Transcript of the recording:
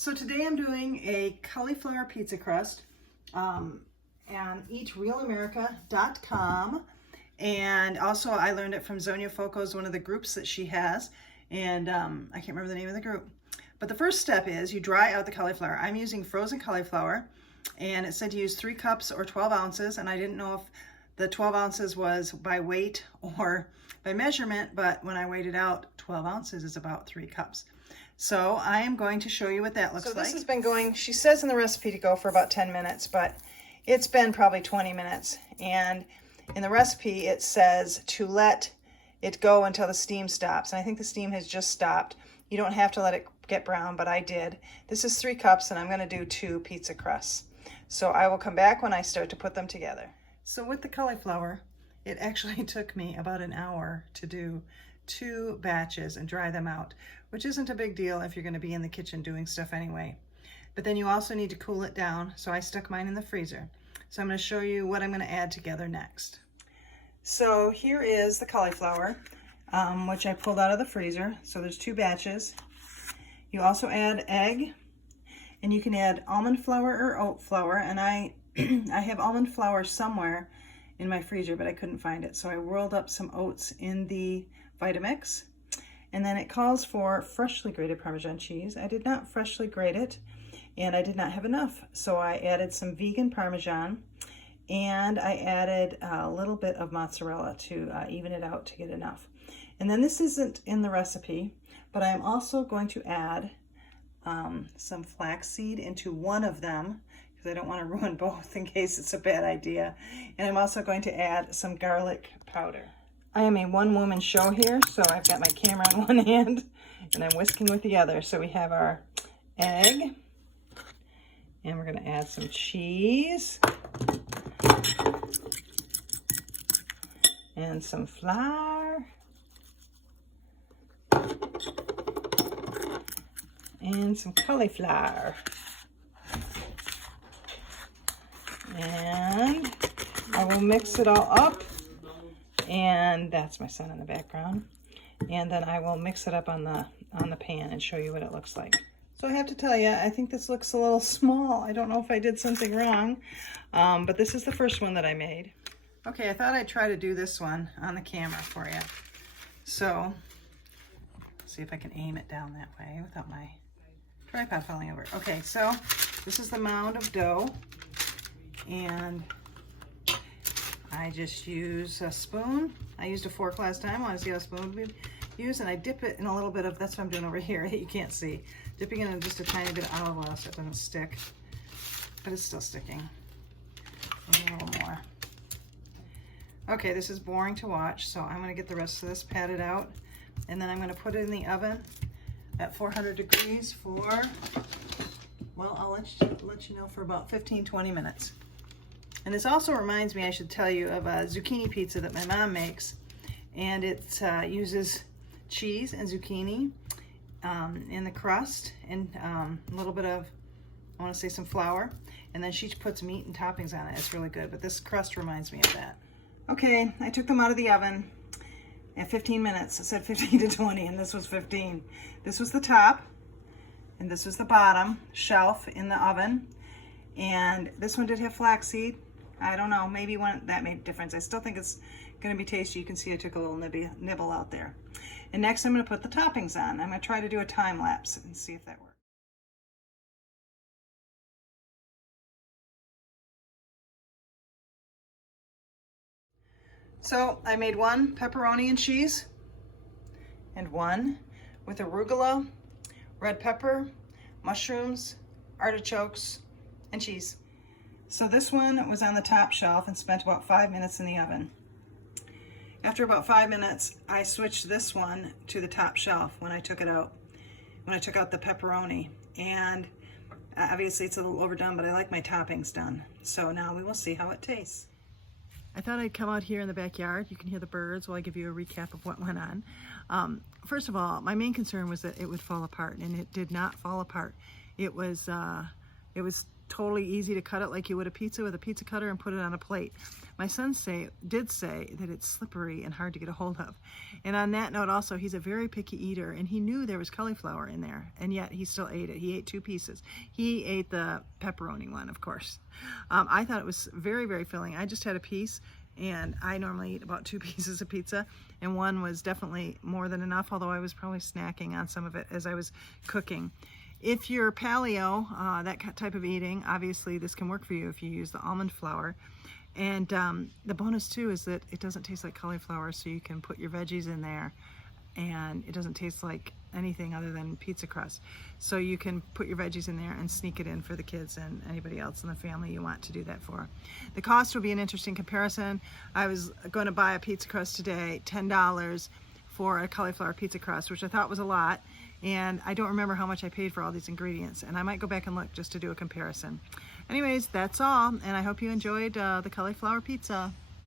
So today I'm doing a cauliflower pizza crust on eatrealamerica.com, and also I learned it from Zonia Foco's, one of the groups that she has, and I can't remember the name of the group. But the first step is you dry out the cauliflower. I'm using frozen cauliflower, and it said to use 3 cups or 12 ounces, and I didn't know if the 12 ounces was by weight or by measurement, but when I weighed it out, 12 ounces is about 3 cups. So I am going to show you what that looks like. So this has been going, she says in the recipe to go for about 10 minutes, but it's been probably 20 minutes. And in the recipe, it says to let it go until the steam stops. And I think the steam has just stopped. You don't have to let it get brown, but I did. This is 3 cups, and I'm going to do 2 pizza crusts. So I will come back when I start to put them together. So with the cauliflower, it actually took me about an hour to do 2 batches and dry them out, which isn't a big deal if you're going to be in the kitchen doing stuff anyway. But then you also need to cool it down, so I stuck mine in the freezer. So I'm going to show you what I'm going to add together next. So here is the cauliflower, which I pulled out of the freezer. So there's 2 batches. You also add egg, and you can add almond flour or oat flour, and I have almond flour somewhere in my freezer, but I couldn't find it. So I rolled up some oats in the Vitamix. And then it calls for freshly grated Parmesan cheese. I did not freshly grate it, and I did not have enough. So I added some vegan Parmesan, and I added a little bit of mozzarella to even it out to get enough. And then this isn't in the recipe, but I am also going to add some flaxseed into one of them, because I don't want to ruin both in case it's a bad idea. And I'm also going to add some garlic powder. I am a one-woman show here, so I've got my camera in one hand and I'm whisking with the other. So we have our egg, and we're going to add some cheese and some flour and some cauliflower. And I will mix it all up. And that's my son in the background. And then I will mix it up on the pan and show you what it looks like. So I have to tell you, I think this looks a little small. I don't know if I did something wrong, but this is the first one that I made. Okay, I thought I'd try to do this one on the camera for you. So, see if I can aim it down that way without my tripod falling over. Okay, so this is the mound of dough, and I just use a spoon. I used a fork last time. I want to see how a spoon would be used, and I dip it in a little bit of, that's what I'm doing over here that you can't see. Dipping it in just a tiny bit of olive oil so it doesn't stick, but it's still sticking. Maybe a little more. Okay, this is boring to watch, so I'm going to get the rest of this patted out, and then I'm going to put it in the oven at 400 degrees for, well, I'll let you know, for about 15-20 minutes. And this also reminds me, I should tell you, of a zucchini pizza that my mom makes. And it uses cheese and zucchini in the crust, and a little bit of, I want to say, some flour. And then she puts meat and toppings on it. It's really good. But this crust reminds me of that. Okay, I took them out of the oven at 15 minutes. It said 15 to 20, and this was 15. This was the top, and this was the bottom shelf in the oven. And this one did have flaxseed. I don't know, maybe that made a difference. I still think it's going to be tasty. You can see I took a little nibble out there. And next I'm going to put the toppings on. I'm going to try to do a time lapse and see if that works. So I made one pepperoni and cheese, and one with arugula, red pepper, mushrooms, artichokes, and cheese. So this one was on the top shelf and spent about 5 minutes in the oven. After about 5 minutes, I switched this one to the top shelf when I took it out. When I took out the pepperoni. And obviously it's a little overdone, but I like my toppings done. So now we will see how it tastes. I thought I'd come out here in the backyard. You can hear the birds while I give you a recap of what went on. First of all, my main concern was that it would fall apart, and it did not fall apart. It was totally easy to cut it like you would a pizza with a pizza cutter and put it on a plate. My son did say that it's slippery and hard to get a hold of. And on that note also, he's a very picky eater, and he knew there was cauliflower in there, and yet he still ate it. He ate 2 pieces. He ate the pepperoni one, of course. I thought it was very, very filling. I just had a piece, and I normally eat about 2 pieces of pizza, and one was definitely more than enough, although I was probably snacking on some of it as I was cooking. If you're paleo, that type of eating, obviously this can work for you if you use the almond flour. And the bonus too is that it doesn't taste like cauliflower, so you can put your veggies in there and it doesn't taste like anything other than pizza crust. So you can put your veggies in there and sneak it in for the kids and anybody else in the family you want to do that for. The cost will be an interesting comparison. I was going to buy a pizza crust today, $10 for a cauliflower pizza crust, which I thought was a lot, and I don't remember how much I paid for all these ingredients, and I might go back and look just to do a comparison. Anyways, that's all, and I hope you enjoyed the cauliflower pizza.